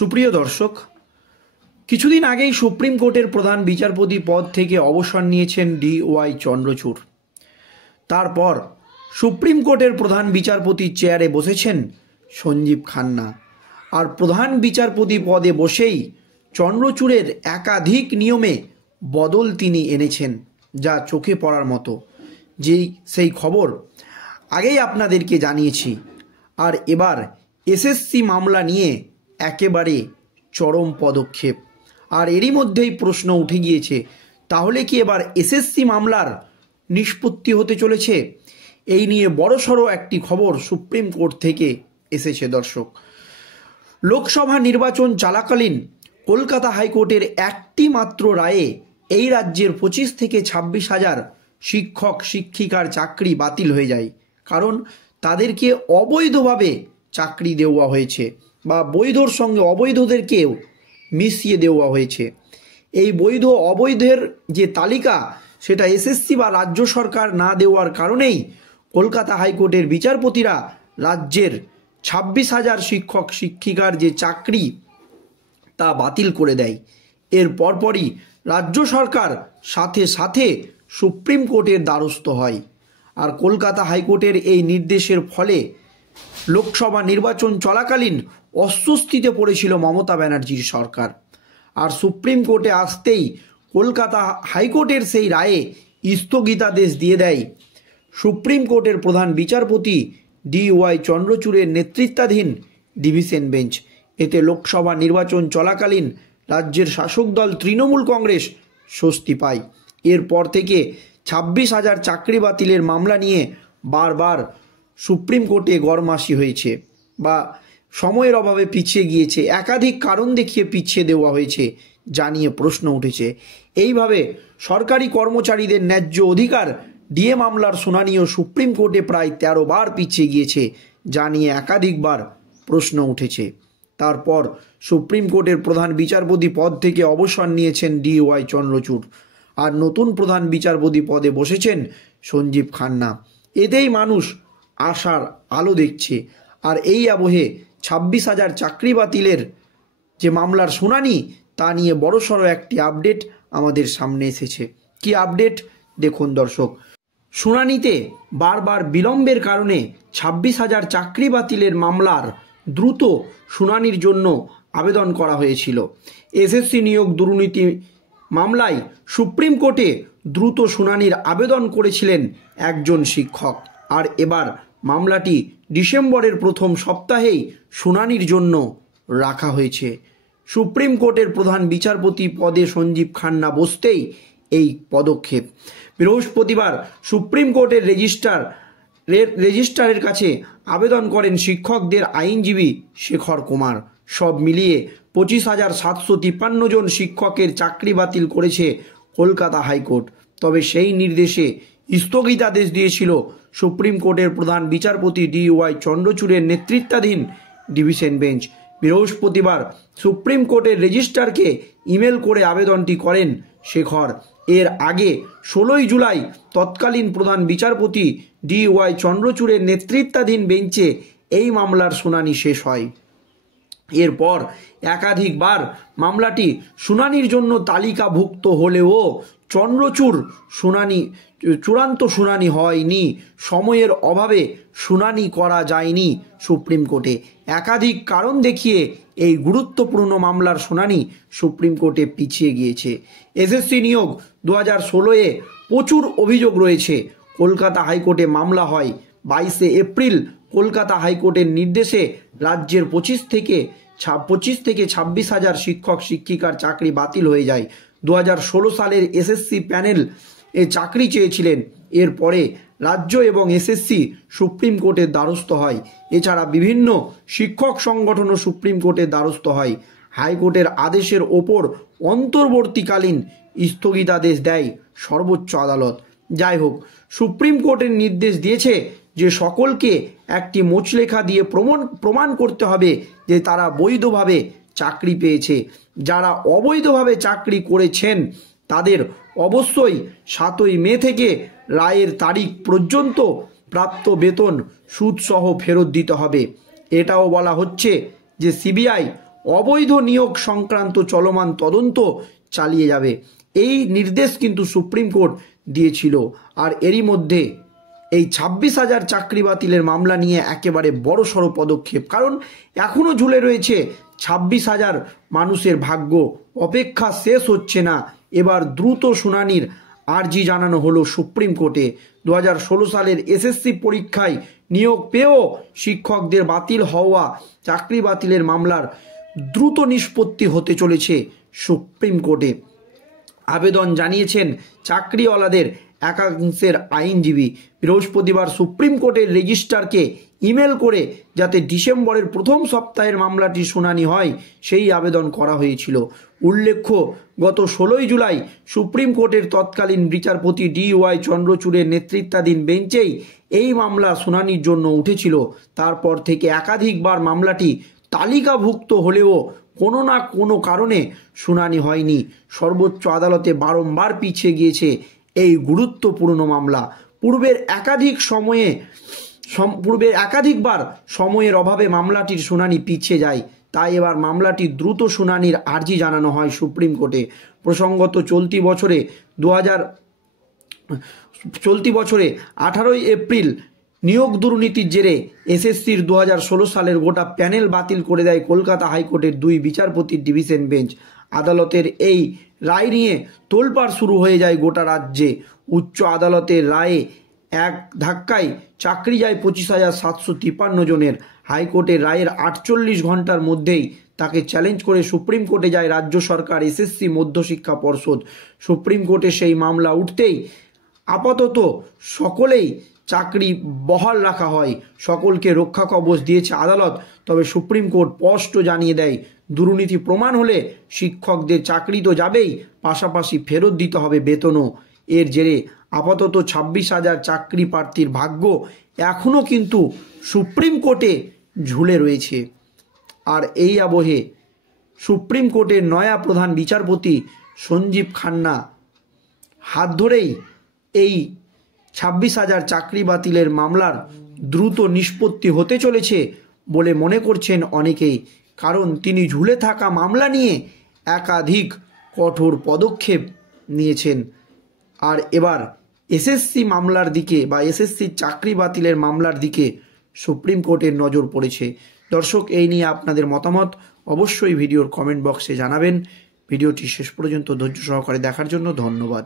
সুপ্রিয় দর্শক, কিছুদিন আগেই সুপ্রিম কোর্টের প্রধান বিচারপতি পদ থেকে অবসর নিয়েছেন DY চন্দ্রচূড়। তারপর সুপ্রিম কোর্টের প্রধান বিচারপতির চেয়ারে বসেছেন সঞ্জীব খান্না। আর প্রধান বিচারপতি পদে বসেই চন্দ্রচূড়ের একাধিক নিয়মে বদল তিনি এনেছেন, যা চোখে পড়ার মতো। সেই খবর আগেই আপনাদেরকে জানিয়েছি। আর এবার SSC মামলা নিয়ে একেবারে চরম পদক্ষেপ। আর এরই মধ্যেই প্রশ্ন উঠে গিয়েছে, তাহলে কি এবার SSC মামলার নিষ্পত্তি হতে চলেছে? এই নিয়ে বড়সড় একটি খবর সুপ্রিম কোর্ট থেকে এসেছে। দর্শক, লোকসভা নির্বাচন চলাকালীন কলকাতা হাইকোর্টের একটি মাত্র রায়ে এই রাজ্যের 25 থেকে 26 হাজার শিক্ষক শিক্ষিকার চাকরি বাতিল হয়ে যায়। কারণ তাদেরকে অবৈধভাবে চাকরি দেওয়া হয়েছে বা বৈধর সঙ্গে অবৈধদেরকেও মিশিয়ে দেওয়া হয়েছে। এই বৈধ অবৈধের যে তালিকা, সেটা SSC বা রাজ্য সরকার না দেওয়ার কারণেই কলকাতা হাইকোর্টের বিচারপতিরা রাজ্যের 26 হাজার শিক্ষক শিক্ষিকার যে চাকরি তা বাতিল করে দেয়। এর পরপরই রাজ্য সরকার সাথে সাথে সুপ্রিম কোর্টের দ্বারস্থ হয়। আর কলকাতা হাইকোর্টের এই নির্দেশের ফলে লোকসভা নির্বাচন চলাকালীন অস্বস্তিতে পড়েছিল মমতা ব্যানার্জির সরকার। আর সুপ্রিম কোর্টে আসতেই কলকাতা হাইকোর্টের সেই রায়ে স্থগিতাদেশ দিয়ে দেয় সুপ্রিম কোর্টের প্রধান বিচারপতি DY চন্দ্রচূড়ের নেতৃত্বাধীন ডিভিশন বেঞ্চ। এতে লোকসভা নির্বাচন চলাকালীন রাজ্যের শাসক দল তৃণমূল কংগ্রেস স্বস্তি পায়। এরপর থেকে 26 হাজার চাকরি বাতিলের মামলা নিয়ে বারবার সুপ্রিম কোর্টে গরমাসি হয়েছে বা সময়ের অভাবে পিছিয়ে গিয়েছে, একাধিক কারণ দেখিয়ে পিছিয়ে দেওয়া হয়েছে, জানিয়ে প্রশ্ন উঠেছে। এইভাবে সরকারি কর্মচারীদের ন্যায্য অধিকার DA মামলার শুনানিও সুপ্রিম কোর্টে প্রায় 13 বার পিছিয়ে গিয়েছে, জানিয়ে একাধিকবার প্রশ্ন উঠেছে। তারপর সুপ্রিম কোর্টের প্রধান বিচারপতি পদ থেকে অবসর নিয়েছেন DY চন্দ্রচূড়। আর নতুন প্রধান বিচারপতি পদে বসেছেন সঞ্জীব খান্না। এতেই মানুষ আশার আলো দেখছে। আর এই আবহে 26 হাজার চাকরি বাতিলের যে মামলার শুনানি, তা নিয়ে বড়সড় একটি আপডেট আমাদের সামনে এসেছে। কি আপডেট দেখুন দর্শক। শুনানিতে বারবার বিলম্বের কারণে 26 হাজার চাকরি বাতিলের মামলার দ্রুত শুনানির জন্য আবেদন করা হয়েছিল। SSC নিয়োগ দুর্নীতি মামলায় সুপ্রিম কোর্টে দ্রুত শুনানির আবেদন করেছিলেন একজন শিক্ষক। আর এবার মামলাটি ডিসেম্বরের প্রথম সপ্তাহেই শুনানির জন্য রাখা হয়েছে। সুপ্রিম কোর্টের প্রধান বিচারপতি পদে সঞ্জীব খান্না বসতেই এই পদক্ষেপ। বৃহস্পতিবার সুপ্রিম কোর্টের রেজিস্ট্রারের কাছে আবেদন করেন শিক্ষকদের আইনজীবী শেখর কুমার। সব মিলিয়ে 25,753 জন শিক্ষকের চাকরি বাতিল করেছে কলকাতা হাইকোর্ট। তবে সেই নির্দেশে স্থগিতাদেশ দিয়েছিল সুপ্রিম কোর্টের প্রধান বিচারপতি DY চন্দ্রচূড়ের নেতৃত্বাধীন ডিভিশন বেঞ্চ। বৃহস্পতিবার সুপ্রিম কোর্টের রেজিস্ট্রারকে ইমেল করে আবেদনটি করেন শেখর। এর আগে 16 জুলাই তৎকালীন প্রধান বিচারপতি DY চন্দ্রচূড়ের নেতৃত্বাধীন বেঞ্চে এই মামলার শুনানি শেষ হয়। এরপর একাধিকবার মামলাটি শুনানির জন্য তালিকাভুক্ত হলেও চূড়ান্ত শুনানি হয়নি। সময়ের অভাবে শুনানি করা যায়নি সুপ্রিম কোর্টে। একাধিক কারণ দেখিয়ে এই গুরুত্বপূর্ণ মামলার শুনানি সুপ্রিম কোর্টে পিছিয়ে গিয়েছে। SSC নিয়োগ 2016-এ প্রচুর অভিযোগ রয়েছে। কলকাতা হাইকোর্টে মামলা হয়। 22 এপ্রিল কলকাতা হাইকোর্টের নির্দেশে রাজ্যের 25 থেকে 26 হাজার শিক্ষক শিক্ষিকার চাকরি বাতিল হয়ে যায়। 2016 সালের SSC প্যানেল এ চাকরি চেয়েছিলেন। এরপরে রাজ্য এবং SSC সুপ্রিম কোর্টের দ্বারস্থ হয়। এছাড়া বিভিন্ন শিক্ষক সংগঠনও সুপ্রিম কোর্টের দ্বারস্থ হয়। হাইকোর্টের আদেশের ওপর অন্তর্বর্তীকালীন স্থগিতাদেশ দেয় সর্বোচ্চ আদালত। যাই হোক, সুপ্রিম কোর্টের নির্দেশ দিয়েছে যে সকলকে একটি মোচলেখা দিয়ে প্রমাণ করতে হবে যে তারা বৈধভাবে চাকরি পেয়েছে। যারা অবৈধভাবে চাকরি করেছেন তাদের অবশ্যই 7ই মে থেকে রায়ের তারিখ পর্যন্ত প্রাপ্ত বেতন সুদসহ ফেরত দিতে হবে। এটাও বলা হচ্ছে যে CBI অবৈধ নিয়োগ সংক্রান্ত চলমান তদন্ত চালিয়ে যাবে, এই নির্দেশ কিন্তু সুপ্রিম কোর্ট দিয়েছিল। আর এরই মধ্যে এই 26,000 চাকরি বাতিলের মামলা নিয়ে একেবারে বড়সড় পদক্ষেপ, কারণ এখনও ঝুলে রয়েছে 26,000 মানুষের ভাগ্য, অপেক্ষা শেষ হচ্ছে না। এবার দ্রুত শুনানির আর্জি জানানো হলো সুপ্রিম কোর্টে। 2016 সালের এসএসসি পরীক্ষায় নিয়োগ পেয়েও শিক্ষকদের বাতিল হওয়া চাকরি বাতিলের মামলার দ্রুত নিষ্পত্তি হতে চলেছে সুপ্রিম কোর্টে। আবেদন জানিয়েছেন চাকরিওয়ালাদের একাংশের আইনজীবী। বৃহস্পতিবার সুপ্রিম কোর্টের রেজিস্ট্রারকে ইমেল করে যাতে ডিসেম্বরের প্রথম সপ্তাহের মামলাটি শুনানি হয় সেই আবেদন করা হয়েছিল। উল্লেখ্য, গত 16 জুলাই সুপ্রিম কোর্টের তৎকালীন বিচারপতি DY চন্দ্রচূড়ের নেতৃত্বাধীন বেঞ্চেই এই মামলা শুনানির জন্য উঠেছিল। তারপর থেকে একাধিকবার মামলাটি তালিকাভুক্ত হলেও কোনো না কোনো কারণে শুনানি হয়নি। সর্বোচ্চ আদালতে বারংবার পিছিয়ে গিয়েছে এই গুরুত্বপূর্ণ মামলা। পূর্বের একাধিকবার সময়ের অভাবে মামলাটির শুনানি পিছিয়ে যায়, তাই এবার মামলাটি দ্রুত শুনানির আর্জি জানানো হয় সুপ্রিম কোর্টে। প্রসঙ্গত চলতি বছরে 18 এপ্রিল নিয়োগ দুর্নীতির জেরে এসএসসির 2016 সালের গোটা প্যানেল বাতিল করে দেয় কলকাতা হাইকোর্টের 2 বিচারপতির ডিভিশন বেঞ্চ। আদালতের এই রায় নিয়ে তোলপাড় শুরু হয়ে যায় গোটা রাজ্যে। উচ্চ আদালতের রায়ে এক ধাক্কায় চাকরি যায় 25,753 জনের। হাইকোর্টের রায়ের 48 ঘন্টার মধ্যেই তাকে চ্যালেঞ্জ করে সুপ্রিম কোর্টে যায় রাজ্য সরকার, এসএসসি, মধ্যশিক্ষা পর্ষদ। সুপ্রিম কোর্টে সেই মামলা উঠতেই আপাতত সকলেই চাকরি বহাল রাখা হয়, সকলকে রক্ষা কবচ দিয়েছে আদালত। তবে সুপ্রিম কোর্ট স্পষ্ট জানিয়ে দেয়, দুর্নীতি প্রমাণ হলে শিক্ষকদের চাকরি তো যাবেই, পাশাপাশি ফেরত দিতে হবে বেতনও। এর জেরে আপাতত 26,000 চাকরি প্রার্থীর ভাগ্য এখনও কিন্তু সুপ্রিম কোর্টে ঝুলে রয়েছে। আর এই আবহে সুপ্রিম কোর্টের নয়া প্রধান বিচারপতি সঞ্জীব খান্না হাত ধরেই এই 26,000 চাকরি বাতিলের মামলার দ্রুত নিষ্পত্তি হতে চলেছে বলে মনে করছেন অনেকেই, কারণ তিনি ঝুলে থাকা মামলা নিয়ে একাধিক কঠোর পদক্ষেপ নিয়েছেন। আর এবার এসএসসি মামলার দিকে বা এসএসসি চাকরি বাতিলের মামলার দিকে সুপ্রিম কোর্টের নজর পড়েছে। দর্শক, এই নিয়ে আপনাদের মতামত অবশ্যই ভিডিওর কমেন্ট বক্সে জানাবেন। ভিডিওটি শেষ পর্যন্ত ধৈর্য সহকারে দেখার জন্য ধন্যবাদ।